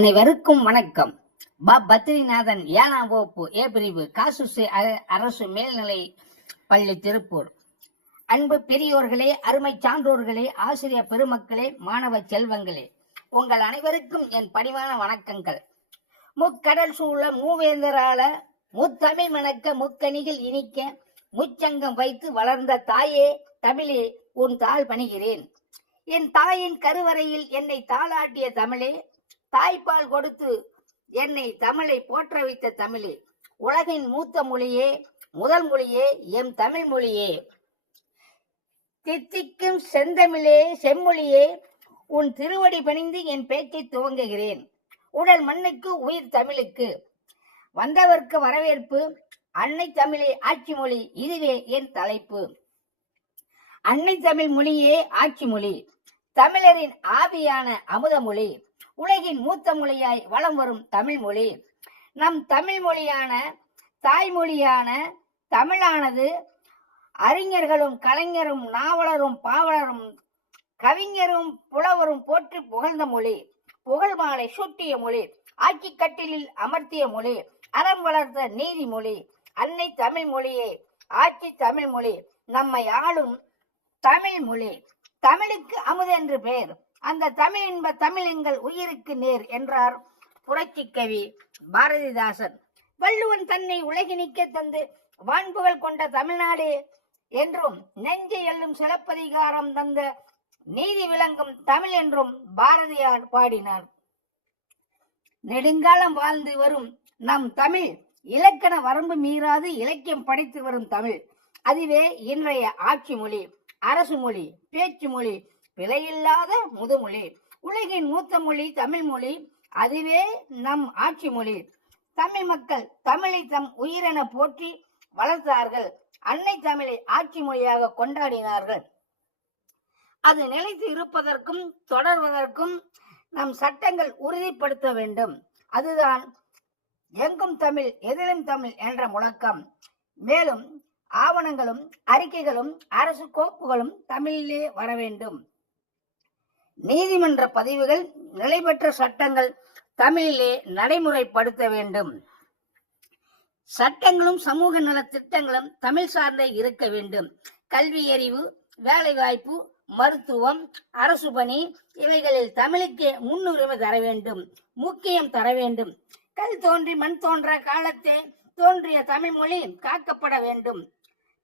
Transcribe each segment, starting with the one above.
அனைவருக்கும் வணக்கம். பத்ரிநாதன் 7ஆம் வகுப்பு ஏ பிரிவு காசுசே அரசு மேல்நிலை பள்ளி திருப்பூர். அன்பு பெரியோர்களே, அருமை சான்றோர்களே, ஆசிரியர் பெருமக்களே, மாணவ செல்வங்களே, உங்கள் அனைவருக்கும் என் பணிவான வணக்கங்கள். முக்கடல் சூழ மூவேந்தரால முத்தமிழ் மணக்க முக்கணிகள் இனிக்க முச்சங்கம் வைத்து வளர்ந்த தாயே தமிழே, உன் தாள் பணிகிறேன். என் தாயின் கருவறையில் என்னை தாளாட்டிய தமிழே, தாய்ப்பால் கொடுத்து என்னை தமிழை போற்ற வைத்த தமிழே, உலகின் மூத்த மொழியே, முதல் மொழியே, எம் தமிழ் மொழியே, தித்திக்கும் செந்தமிழே, செம்மொழியே, உன் திருவடி பணிந்து என் பேச்சை துவங்குகிறேன். உடல் மண்ணுக்கு உயிர் தமிழுக்கு வந்தவர்க்கு வரவேற்பு, அன்னை தமிழே ஆட்சி மொழி, இதுவே என் தலைப்பு. அன்னை தமிழ் மொழியே ஆட்சி மொழி, தமிழரின் ஆவியான அமுத மொழி, உலகின் மூத்த மொழியாய் வலம் வரும் தமிழ் மொழி. நம் தமிழ் மொழியான தாய்மொழியான தமிழானது அறிஞர்களும் கலைஞரும் நாவலரும் பாவலரும் கவிஞரும் புலவரும் போற்றி புகழ்ந்த மொழி, புகழ் மாலை சூட்டிய மொழி, ஆட்சி கட்டிலில் அமர்த்திய மொழி, அறம் வளர்த்த நீதி மொழி. அன்னை தமிழ் மொழியே ஆட்சி தமிழ் மொழி, நம்மை ஆளும் தமிழ் மொழி. தமிழுக்கு அமுது என்று பெயர், அந்த தமிழ் என்ப தமிழ் எங்கள் உயிருக்கு நேர் என்றார் புரட்சி கவி பாரதிதாசன். வள்ளுவன் தன்னை உலகினிக்க தந்து வான்புகள் கொண்ட தமிழ்நாடு என்றும் நெஞ்சை எல்லும் சிலப்பதிகாரம் தந்த நீதி விளங்கும் தமிழ் என்றும் பாரதியார் பாடினார். நெடுங்காலம் வாழ்ந்து வரும் நம் தமிழ் இலக்கண வரம்பு மீறாது இலக்கியம் படைத்து வரும் தமிழ், அதுவே இன்றைய ஆட்சி மொழி, அரசு மொழி, பேச்சு மொழி, பிழையில்லாத முதுமொழி. உலகின் மூத்த மொழி தமிழ் மொழி, அதுவே நம் ஆட்சி மொழி. தமிழ் மக்கள் தமிழை தம் உயிரென போற்றி வளர்த்தார்கள். அன்னை தமிழை ஆட்சி மொழியாக கொண்டாடினார்கள். அது நிலைத்து இருப்பதற்கும் தொடர்வதற்கும் நம் சட்டங்கள் உறுதிப்படுத்த வேண்டும். அதுதான் எங்கும் தமிழ் எதிலும் தமிழ் என்ற முழக்கம். மேலும் ஆவணங்களும் அறிக்கைகளும் அரசு கோப்புகளும் தமிழிலே வர வேண்டும். நீதிமன்ற பதிவுகள், நிலை பெற்ற சட்டங்கள் தமிழிலே நடைமுறைப்படுத்த வேண்டும். சட்டங்களும் சமூக நல திட்டங்களும் தமிழ் சார்ந்தே இருக்க வேண்டும். கல்வி அறிவு, வேலை வாய்ப்பு, மருத்துவம், அரசு பணி இவைகளில் தமிழுக்கே முன்னுரிமை தர வேண்டும், முக்கியம் தர வேண்டும். கல் தோன்றி மண் தோன்ற காலத்தே தோன்றிய தமிழ் மொழி காக்கப்பட வேண்டும்.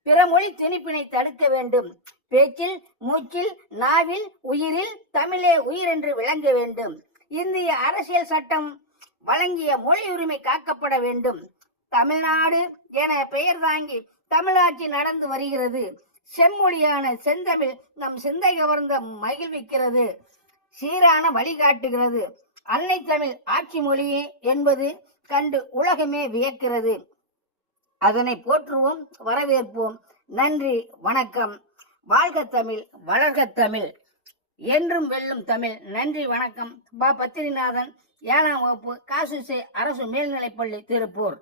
பிற மொழி திணிப்பினை தடுக்க வேண்டும். பேச்சில், மூச்சில், நாவில், உயிரில் தமிழே உயிர் என்று விளங்க வேண்டும். இந்திய அரசியல் சட்டம் வழங்கிய மொழி உரிமை காக்கப்பட வேண்டும். தமிழ்நாடு என பெயர் தாங்கி தமிழாட்சி நடந்து வருகிறது. செம்மொழியான செந்தமிழ் நம் சிந்தை கவர்ந்த மகிழ்விக்கிறது, சீரான வழிகாட்டுகிறது. அன்னை தமிழ் ஆட்சி மொழியே என்பது கண்டு உலகமே வியக்கிறது. அதனை போற்றுவோம், வரவேற்போம். நன்றி, வணக்கம். வாழ்க தமிழ், வளர்க தமிழ், என்றும் வெல்லும் தமிழ். நன்றி, வணக்கம். பத்ரிநாதன், 7ஆம் வகுப்பு காசுசே அரசு மேல்நிலைப்பள்ளி திருப்பூர்.